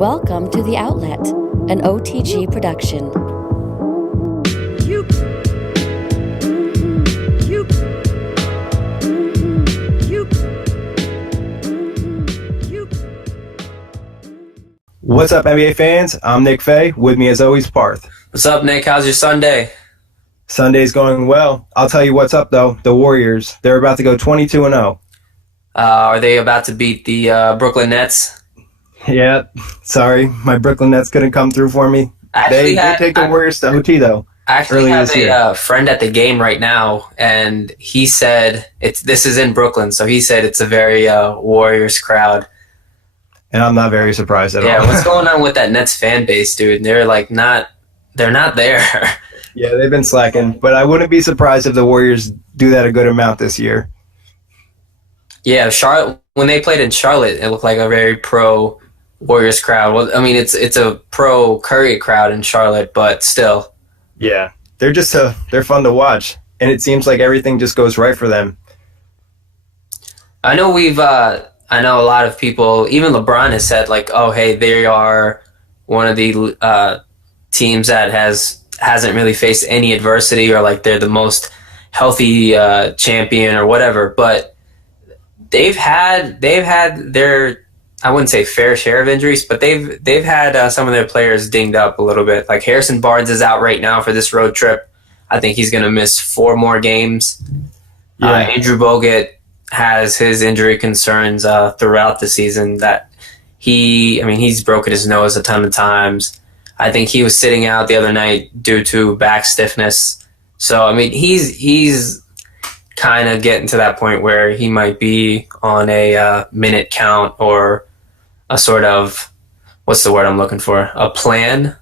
Welcome to The Outlet, an OTG production. What's up, NBA fans? I'm Diesing-Fay. With me, as always, Parth. What's up, Nick? How's your Sunday? Sunday's going well. I'll tell you what's up, though. The Warriors, they're about to go 22-0. Are they about to beat the Brooklyn Nets? Yeah, sorry. My Brooklyn Nets couldn't come through for me. They take the Warriors to OT, though. I actually have a friend at the game right now, and he said this is in Brooklyn, so he said it's a very Warriors crowd. And I'm not very surprised at all. Yeah, what's going on with that Nets fan base, dude? They're not there. Yeah, they've been slacking, but I wouldn't be surprised if the Warriors do that a good amount this year. Yeah, Charlotte, when they played in Charlotte, it looked like a very pro Warriors crowd. Well, I mean, it's a pro Curry crowd in Charlotte, but still. Yeah, they're just they're fun to watch, and it seems like everything just goes right for them. I know I know a lot of people, even LeBron has said, like, oh, hey, they are one of the teams that hasn't really faced any adversity, or like they're the most healthy champion or whatever. But they've had their, I wouldn't say fair share of injuries, but they've had some of their players dinged up a little bit. Like Harrison Barnes is out right now for this road trip. I think he's going to miss 4 more games. Yeah. Andrew Bogut has his injury concerns throughout the season that he's broken his nose a ton of times. I think he was sitting out the other night due to back stiffness. So, I mean, he's kind of getting to that point where he might be on a minute count or a sort of, what's the word I'm looking for? A plan?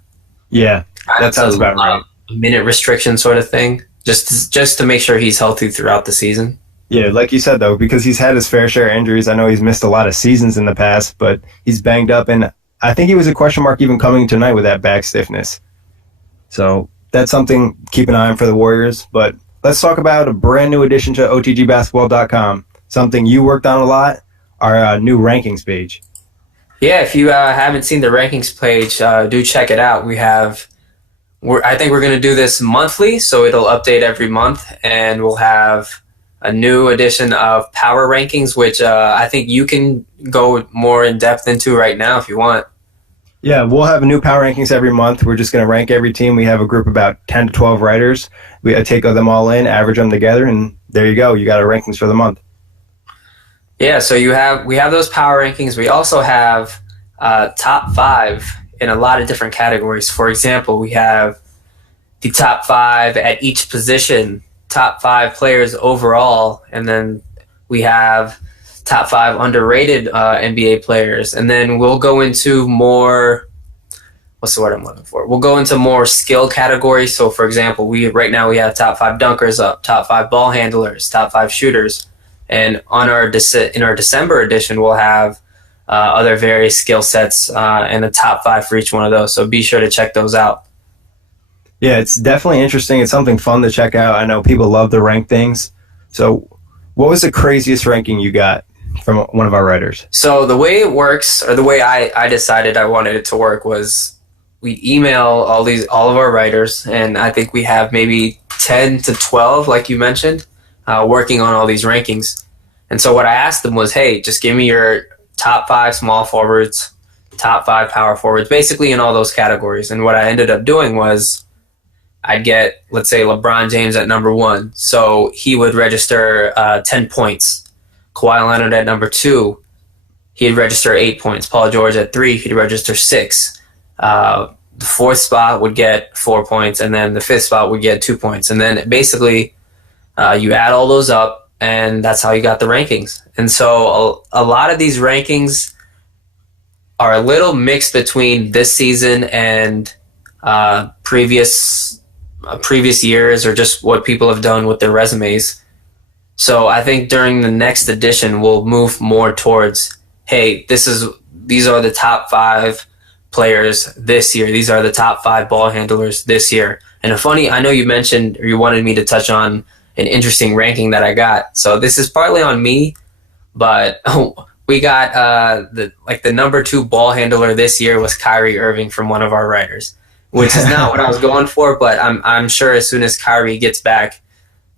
Yeah, that sounds about right. A minute restriction sort of thing, just to make sure he's healthy throughout the season. Yeah, like you said, though, because he's had his fair share of injuries. I know he's missed a lot of seasons in the past, but he's banged up, and I think he was a question mark even coming tonight with that back stiffness. So that's something to keep an eye on for the Warriors. But let's talk about a brand new addition to OTGbasketball.com, something you worked on a lot, our new rankings page. Yeah, if you haven't seen the rankings page, do check it out. I think we're going to do this monthly, so it'll update every month, and we'll have a new edition of Power Rankings, which I think you can go more in depth into right now if you want. Yeah, we'll have a new Power Rankings every month. We're just going to rank every team. We have a group of about 10 to 12 writers. We take them all in, average them together, and there you go. You got our rankings for the month. Yeah, so we have those Power Rankings. We also have top 5 in a lot of different categories. For example, we have the top 5 at each position, top 5 players overall, and then we have top 5 underrated NBA players, and then we'll go into more, what's the word I'm looking for? We'll go into more skill categories. So, for example, right now we have top 5 dunkers up, top 5 ball handlers, top 5 shooters, and on in our December edition, we'll have other various skill sets and a top 5 for each one of those. So be sure to check those out. Yeah, it's definitely interesting. It's something fun to check out. I know people love to rank things. So what was the craziest ranking you got from one of our writers? So the way it works, or the way I decided I wanted it to work, was we email all of our writers, and I think we have maybe 10 to 12, like you mentioned, working on all these rankings. And so what I asked them was, hey, just give me your top 5 small forwards, top 5 power forwards, basically in all those categories. And what I ended up doing was I'd get, let's say, LeBron James at number 1. So he would register 10 points. Kawhi Leonard at number 2, he'd register 8 points. Paul George at 3, he'd register 6. The 4th spot would get 4 points, and then the 5th spot would get 2 points. And then basically you add all those up, and that's how you got the rankings. And so a lot of these rankings are a little mixed between this season and previous years, or just what people have done with their resumes. So I think during the next edition, we'll move more towards, hey, these are the top 5 players this year. These are the top 5 ball handlers this year. And I know you mentioned, or you wanted me to touch on an interesting ranking that I got. So this is partly on me, but we got the number 2 ball handler this year was Kyrie Irving from one of our writers, which is not what I was going for, but I'm sure as soon as Kyrie gets back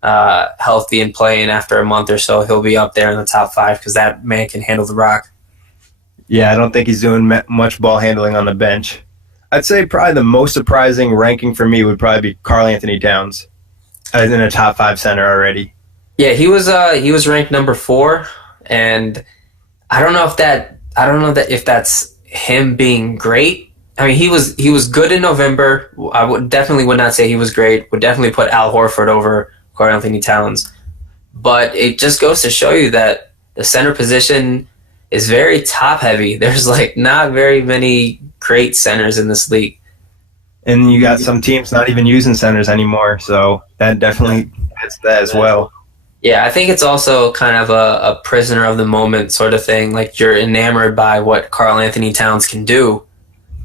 healthy and playing after a month or so, he'll be up there in the top 5 because that man can handle the rock. Yeah, I don't think he's doing much ball handling on the bench. I'd say probably the most surprising ranking for me would probably be Karl Anthony Towns as in a top 5 center already. Yeah, he was ranked number 4, and I don't know if that's him being great. I mean, he was good in November. I would not say he was great. Would definitely put Al Horford over Karl Anthony Towns. But it just goes to show you that the center position is very top heavy. There's not very many great centers in this league. And you got some teams not even using centers anymore, so that definitely adds to that as well. Yeah, I think it's also kind of a prisoner of the moment sort of thing. Like, you're enamored by what Karl Anthony Towns can do,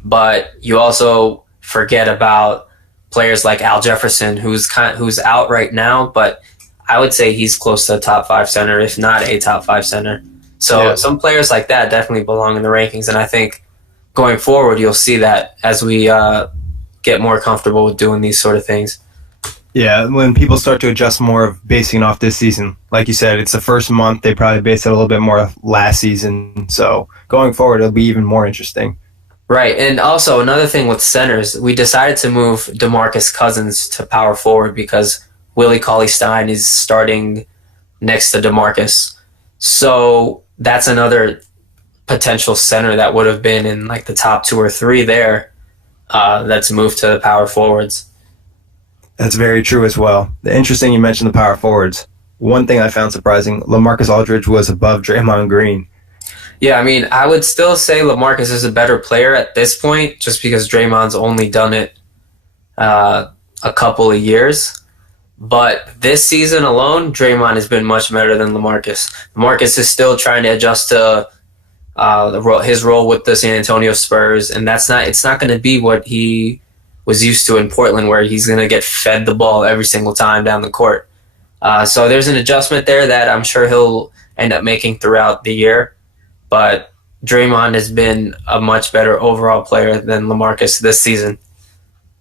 but you also forget about players like Al Jefferson, who's out right now, but I would say he's close to a top 5 center, if not a top 5 center. So Some players like that definitely belong in the rankings, and I think going forward you'll see that as we get more comfortable with doing these sort of things. Yeah, when people start to adjust more of basing off this season. Like you said, it's the first month. They probably base it a little bit more last season. So going forward, it'll be even more interesting. Right, and also another thing with centers, we decided to move DeMarcus Cousins to power forward because Willie Cauley-Stein is starting next to DeMarcus. So that's another potential center that would have been in the top 2 or 3 there that's moved to the power forwards. That's very true as well. Interesting you mentioned the power forwards. One thing I found surprising, LaMarcus Aldridge was above Draymond Green. Yeah, I mean, I would still say LaMarcus is a better player at this point just because Draymond's only done it a couple of years. But this season alone, Draymond has been much better than LaMarcus. LaMarcus is still trying to adjust to his role with the San Antonio Spurs, and it's not going to be what he was used to in Portland, where he's going to get fed the ball every single time down the court. So there's an adjustment there that I'm sure he'll end up making throughout the year. But Draymond has been a much better overall player than LaMarcus this season.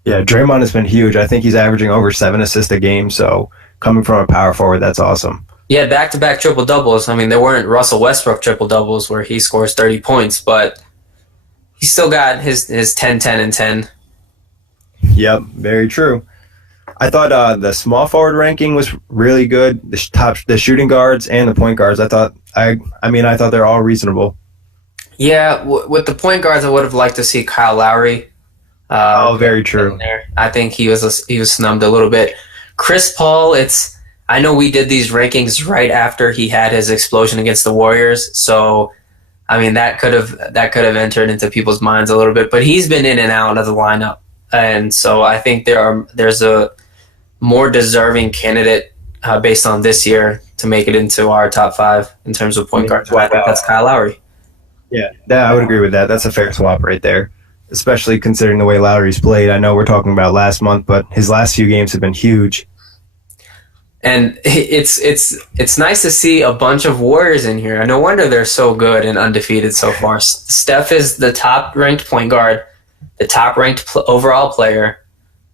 Yeah, Draymond has been huge. I think he's averaging over 7 assists a game. So coming from a power forward, that's awesome. Yeah, back-to-back triple-doubles. I mean, there weren't Russell Westbrook triple-doubles where he scores 30 points, but he still got his 10, 10, and 10. Yep, very true. I thought the small forward ranking was really good. The shooting guards and the point guards. I thought they're all reasonable. Yeah, with the point guards, I would have liked to see Kyle Lowry. Very true. There. I think he was snubbed a little bit. Chris Paul, I know we did these rankings right after he had his explosion against the Warriors, so I mean that could have entered into people's minds a little bit. But he's been in and out of the lineup. And so I think there's a more deserving candidate based on this year to make it into our top 5 in terms of point guards. I think that's Kyle Lowry. Yeah, I would agree with that. That's a fair swap right there, especially considering the way Lowry's played. I know we're talking about last month, but his last few games have been huge. And it's nice to see a bunch of Warriors in here. No wonder they're so good and undefeated so far. Steph is the top-ranked point guard, the top-ranked overall player,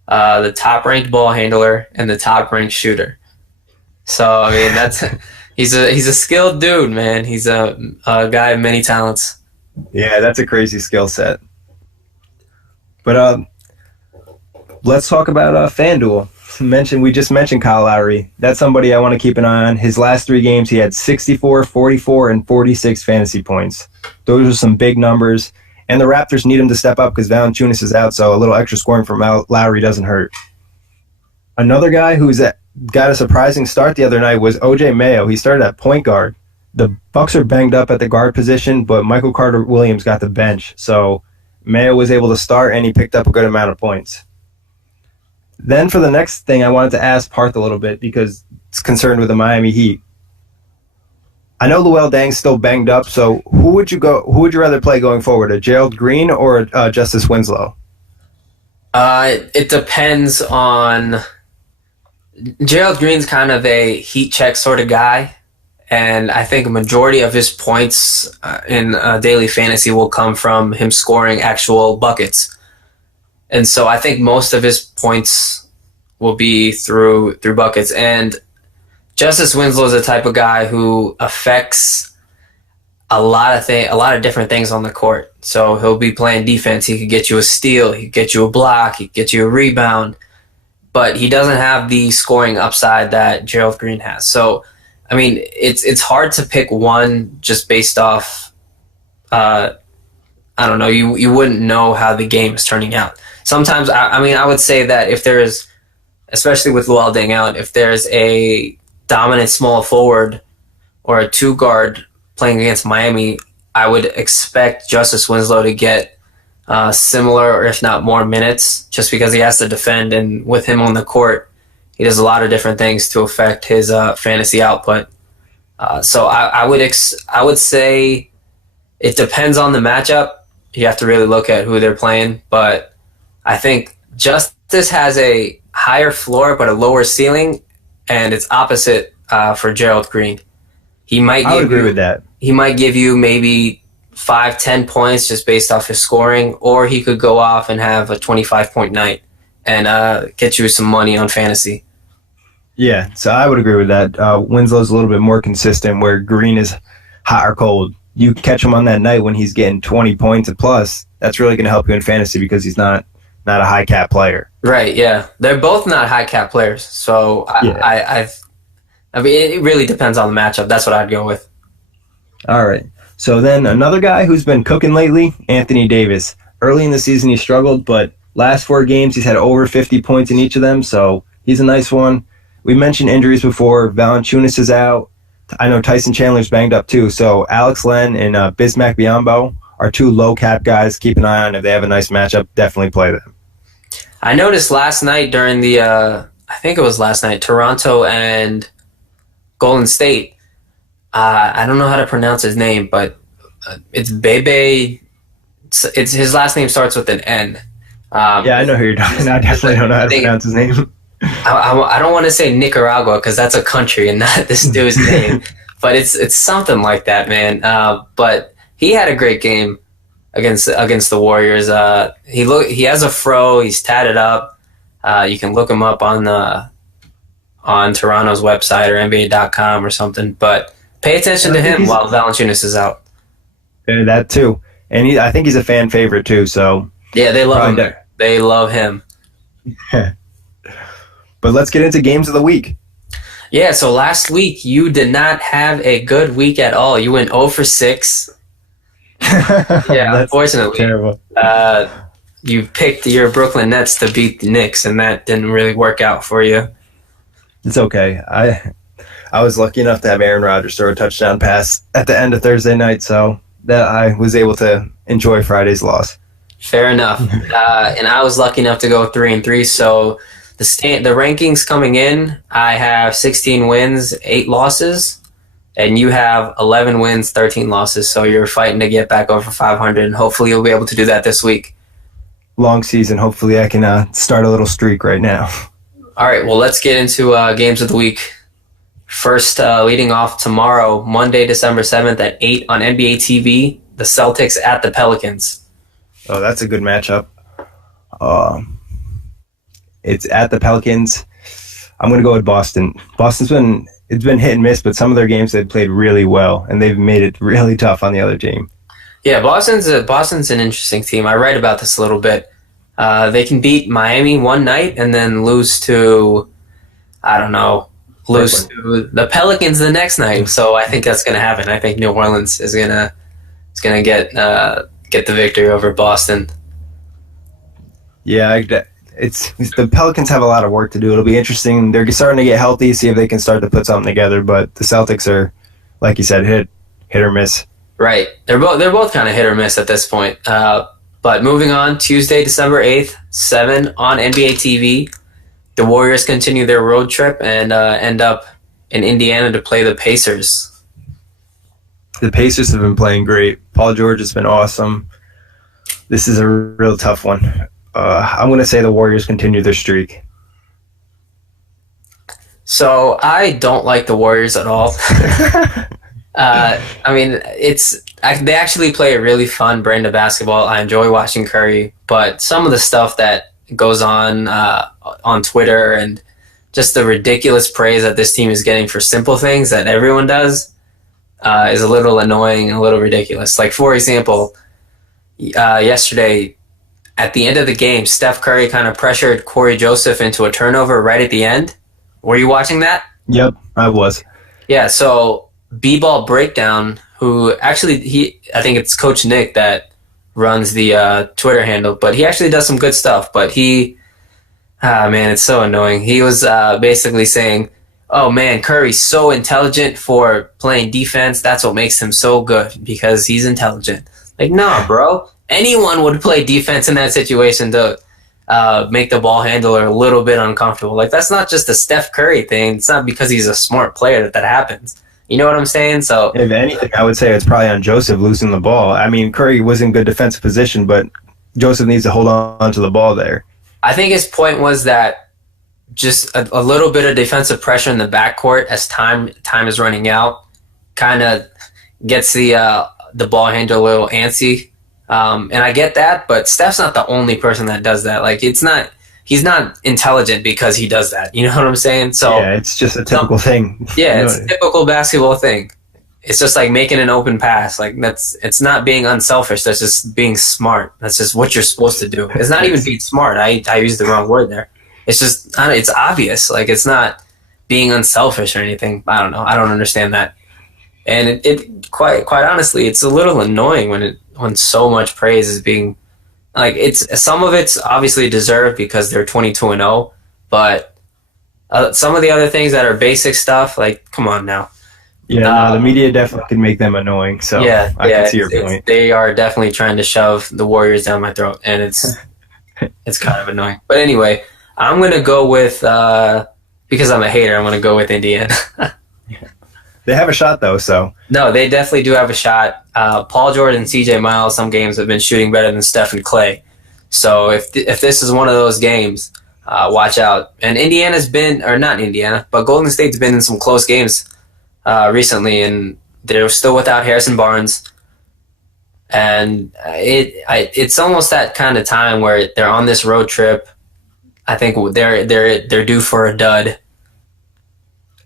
the top-ranked ball handler, and the top-ranked shooter. So I mean, he's a skilled dude, man. He's a guy of many talents. Yeah, that's a crazy skill set. But let's talk about FanDuel. We just mentioned Kyle Lowry. That's somebody I want to keep an eye on. His last 3 games, he had 64, 44, and 46 fantasy points. Those are some big numbers. And the Raptors need him to step up because Valanciunas is out, so a little extra scoring from Lowry doesn't hurt. Another guy who's got a surprising start the other night was OJ Mayo. He started at point guard. The Bucks are banged up at the guard position, but Michael Carter-Williams got the bench. So Mayo was able to start, and he picked up a good amount of points. Then for the next thing, I wanted to ask Parth a little bit because it's concerned with the Miami Heat. I know Luol Deng's still banged up, so who would you rather play going forward, a Gerald Green or Justice Winslow? It depends on. Gerald Green's kind of a heat check sort of guy, and I think a majority of his points in daily fantasy will come from him scoring actual buckets. And so I think most of his points will be through buckets. And Justice Winslow is the type of guy who affects a lot of different things on the court. So he'll be playing defense. He could get you a steal. He could get you a block. He could get you a rebound. But he doesn't have the scoring upside that Gerald Green has. So, I mean, it's hard to pick one just based off, I don't know, you wouldn't know how the game is turning out. Sometimes, I would say that if there's, especially with Luol Deng out, if there's a dominant small forward or a two guard playing against Miami, I would expect Justice Winslow to get similar or if not more minutes just because he has to defend. And with him on the court, he does a lot of different things to affect his fantasy output. So I would say it depends on the matchup. You have to really look at who they're playing. But I think Justice has a higher floor but a lower ceiling, and it's opposite for Gerald Green. I would agree with that. He might give you maybe 5-10 points just based off his scoring, or he could go off and have a 25-point night and get you some money on fantasy. Yeah, so I would agree with that. Winslow's a little bit more consistent, where Green is hot or cold. You catch him on that night when he's getting 20 points and plus, that's really going to help you in fantasy because he's not a high cap player. Right, yeah. They're both not high cap players. So I mean, it really depends on the matchup. That's what I'd go with. All right. So then another guy who's been cooking lately, Anthony Davis. Early in the season he struggled, but last 4 games he's had over 50 points in each of them, so he's a nice one. We mentioned injuries before. Valanciunas is out. I know Tyson Chandler's banged up too, so Alex Len and Bismack Biyombo are 2 low-cap guys. Keep an eye on. If they have a nice matchup, definitely play them. I noticed last night during the, I think it was last night, Toronto and Golden State. I don't know how to pronounce his name, but it's Bebe. It's his last name starts with an N. Yeah, I know who you're talking about. I definitely don't know how to pronounce his name. I don't want to say Nicaragua because that's a country and not this dude's name, but it's something like that, man. But he had a great game against the Warriors. He has a fro. He's tatted up. You can look him up on Toronto's website or NBA.com or something. But pay attention to him while Valanciunas is out. Yeah, that too, and I think he's a fan favorite too. So yeah, they love him. They love him. But let's get into games of the week. Yeah, so last week you did not have a good week at all. You went 0 for 6. Yeah, unfortunately. Terrible. You picked your Brooklyn Nets to beat the Knicks, and that didn't really work out for you. It's okay. I was lucky enough to have Aaron Rodgers throw a touchdown pass at the end of Thursday night, so that I was able to enjoy Friday's loss. Fair enough. And I was lucky enough to go 3-3, so the rankings coming in, I have 16 wins, 8 losses, and you have 11 wins, 13 losses. So you're fighting to get back over 500, and hopefully you'll be able to do that this week. Long season. Hopefully I can start a little streak right now. All right, well, let's get into games of the week. First, leading off tomorrow, Monday, December 7th at 8 on NBA TV, the Celtics at the Pelicans. Oh, that's a good matchup. It's at the Pelicans. I'm going to go with Boston. Boston's been hit and miss, but some of their games they've played really well, and they've made it really tough on the other team. Yeah, Boston's an interesting team. I write about this a little bit. They can beat Miami one night and then lose to the Pelicans the next night. So I think that's going to happen. I think New Orleans is going to get the victory over Boston. Yeah, it's the Pelicans have a lot of work to do. It'll be interesting. They're starting to get healthy, see if they can start to put something together. But the Celtics are, like you said, hit or miss. Right. They're both kind of hit or miss at this point. But moving on, Tuesday, December 8th, 7 on NBA TV. The Warriors continue their road trip and end up in Indiana to play the Pacers. The Pacers have been playing great. Paul George has been awesome. This is a real tough one. I'm going to say the Warriors continue their streak. So I don't like the Warriors at all. I mean, they actually play a really fun brand of basketball. I enjoy watching Curry, but some of the stuff that goes on Twitter and just the ridiculous praise that this team is getting for simple things that everyone does is a little annoying and a little ridiculous. Like, for example, yesterday at the end of the game, Steph Curry kind of pressured Corey Joseph into a turnover right at the end. Were you watching that? Yep, I was. Yeah, so B-Ball Breakdown, who actually, I think it's Coach Nick that runs the Twitter handle, but he actually does some good stuff. But man, it's so annoying. He was basically saying, oh man, Curry's so intelligent for playing defense. That's what makes him so good, because he's intelligent. Like, nah, bro. Anyone would play defense in that situation to make the ball handler a little bit uncomfortable. Like, that's not just a Steph Curry thing. It's not because he's a smart player that happens. You know what I'm saying? So, if anything, I would say it's probably on Joseph losing the ball. I mean, Curry was in good defensive position, but Joseph needs to hold on to the ball there. I think his point was that just a little bit of defensive pressure in the backcourt as time is running out kind of gets the ball handler a little antsy. And I get that, but Steph's not the only person that does that. Like, he's not intelligent because he does that. You know what I'm saying? So yeah, it's just a typical thing. Yeah, it's a typical basketball thing. It's just like making an open pass. Like, it's not being unselfish. That's just being smart. That's just what you're supposed to do. It's not even being smart. I used the wrong word there. It's just, it's obvious. Like, it's not being unselfish or anything. I don't know. I don't understand that. And it quite honestly, it's a little annoying when so much praise is being, like, some of it's obviously deserved because they're 22-0, but some of the other things that are basic stuff, like, come on now. Yeah, the media definitely can make them annoying. So yeah, I can see your point. They are definitely trying to shove the Warriors down my throat, and it's kind of annoying. But anyway, I'm gonna go with because I'm a hater. I'm gonna go with Indiana. They have a shot though, so no, they definitely do have a shot. Paul George and C.J. Miles, some games have been shooting better than Steph and Clay. So if this is one of those games, watch out. And Indiana's been, or not Indiana, but Golden State's been in some close games recently, and they're still without Harrison Barnes. And it's almost that kind of time where they're on this road trip. I think they're due for a dud.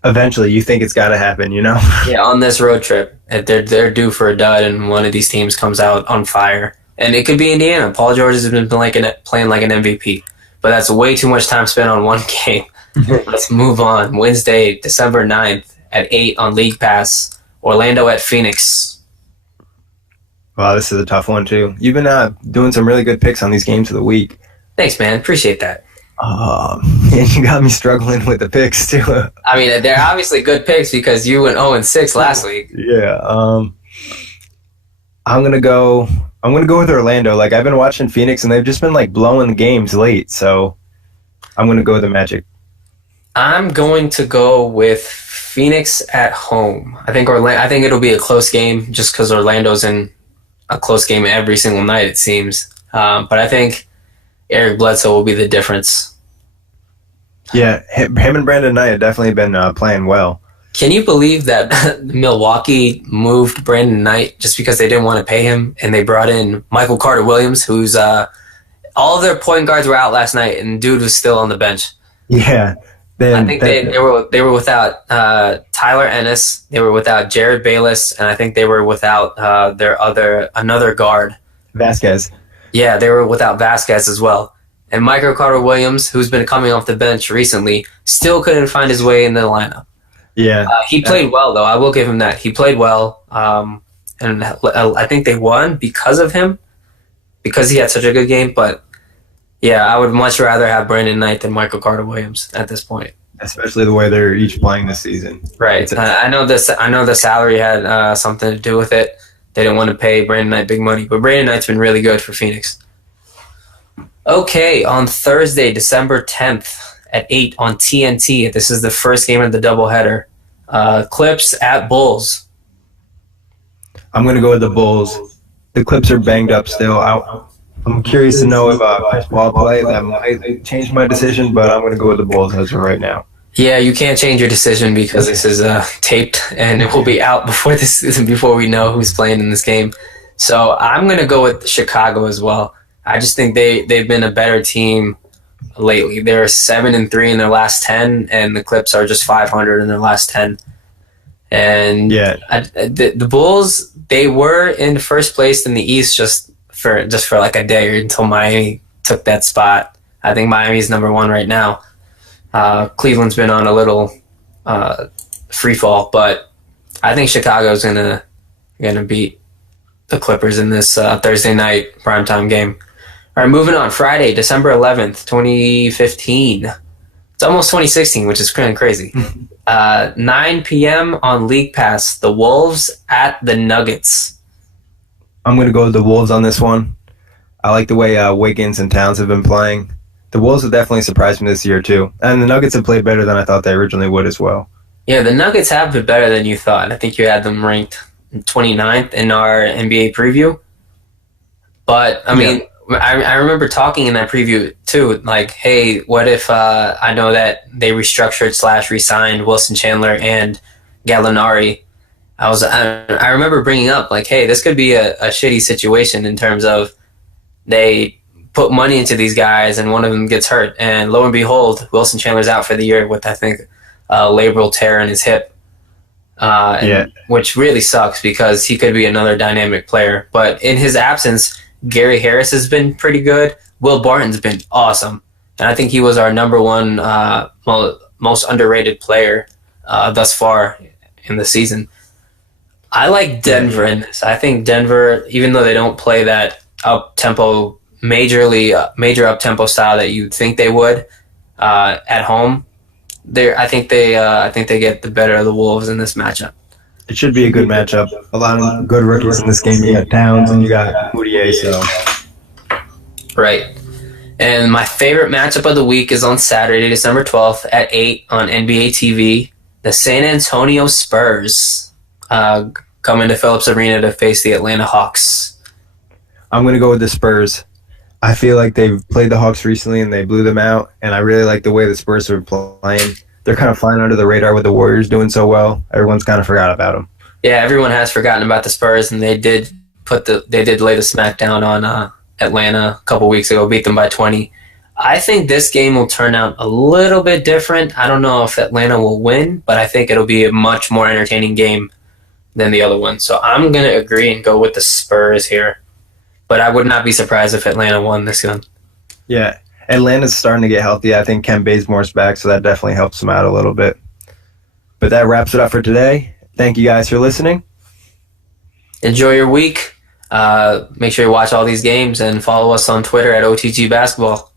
Eventually, you think it's got to happen, you know? Yeah, on this road trip, they're due for a dud, and one of these teams comes out on fire. And it could be Indiana. Paul George has been playing like an MVP, but that's way too much time spent on one game. Let's move on. Wednesday, December 9th at 8 on League Pass. Orlando at Phoenix. Wow, this is a tough one, too. You've been doing some really good picks on these games of the week. Thanks, man. Appreciate that. And you got me struggling with the picks, too. I mean, they're obviously good picks because you went 0-6 last week. Yeah. I'm gonna go with Orlando. Like, I've been watching Phoenix, and they've just been like blowing the games late. So I'm gonna go with the Magic. I'm going to go with Phoenix at home. I think it'll be a close game just because Orlando's in a close game every single night, it seems. But I think Eric Bledsoe will be the difference. Yeah, him and Brandon Knight have definitely been playing well. Can you believe that Milwaukee moved Brandon Knight just because they didn't want to pay him, and they brought in Michael Carter-Williams, who's all of their point guards were out last night, and dude was still on the bench. Yeah. I think they were without Tyler Ennis, they were without Jared Bayless, and I think they were without another guard. Vasquez. Yeah, they were without Vasquez as well. And Michael Carter-Williams, who's been coming off the bench recently, still couldn't find his way in the lineup. Yeah. He played well, though. I will give him that. He played well. And I think they won because of him, because he had such a good game. But, yeah, I would much rather have Brandon Knight than Michael Carter-Williams at this point. Especially the way they're each playing this season. Right. I know the salary had something to do with it. They didn't want to pay Brandon Knight big money. But Brandon Knight's been really good for Phoenix. Okay, on Thursday, December 10th at 8 on TNT. This is the first game of the doubleheader. Clips at Bulls. I'm going to go with the Bulls. The Clips are banged up still. I'm curious to know if Chris Paul play. That might change my decision, but I'm going to go with the Bulls as of right now. Yeah, you can't change your decision because this is taped and it will be out before we know who's playing in this game. So I'm gonna go with Chicago as well. I just think they've been a better team lately. They're 7-3 in their last 10, and the Clips are just 500 in their last 10. And the Bulls, they were in first place in the East just for like a day or until Miami took that spot. I think Miami's number one right now. Cleveland's been on a little free fall, but I think Chicago's gonna beat the Clippers in this Thursday night primetime game. All right, moving on. Friday, December 11th, 2015. It's almost 2016, which is kind of crazy. 9 p.m. on League Pass. The Wolves at the Nuggets. I'm going to go with the Wolves on this one. I like the way Wiggins and Towns have been playing. The Wolves have definitely surprised me this year, too. And the Nuggets have played better than I thought they originally would as well. Yeah, the Nuggets have been better than you thought. I think you had them ranked 29th in our NBA preview. But, I mean, I remember talking in that preview, too, like, hey, what if I know that they restructured / re-signed Wilson Chandler and Gallinari. I remember bringing up, like, hey, this could be a shitty situation in terms of they put money into these guys and one of them gets hurt. And lo and behold, Wilson Chandler's out for the year with, I think, a labral tear in his hip. Which really sucks because he could be another dynamic player. But in his absence, Gary Harris has been pretty good. Will Barton's been awesome. And I think he was our number one most underrated player thus far in the season. I like Denver in this. I think Denver, even though they don't play that up-tempo, major up-tempo style that you'd think they would at home, I think they get the better of the Wolves in this matchup. It should be a good matchup. A lot of good rookies in this game. You got Towns and you got Moutier. So. Right. And my favorite matchup of the week is on Saturday, December 12th at 8 on NBA TV. The San Antonio Spurs come into Phillips Arena to face the Atlanta Hawks. I'm going to go with the Spurs. I feel like they've played the Hawks recently and they blew them out, and I really like the way the Spurs are playing. They're kind of flying under the radar with the Warriors doing so well. Everyone's kind of forgot about them. Yeah, everyone has forgotten about the Spurs, and they did lay the smack down on Atlanta a couple weeks ago, beat them by 20. I think this game will turn out a little bit different. I don't know if Atlanta will win, but I think it'll be a much more entertaining game than the other one. So I'm going to agree and go with the Spurs here. But I would not be surprised if Atlanta won this one. Yeah, Atlanta's starting to get healthy. I think Ken Bazemore's back, so that definitely helps them out a little bit. But that wraps it up for today. Thank you guys for listening. Enjoy your week. Make sure you watch all these games and follow us on Twitter at OTG Basketball.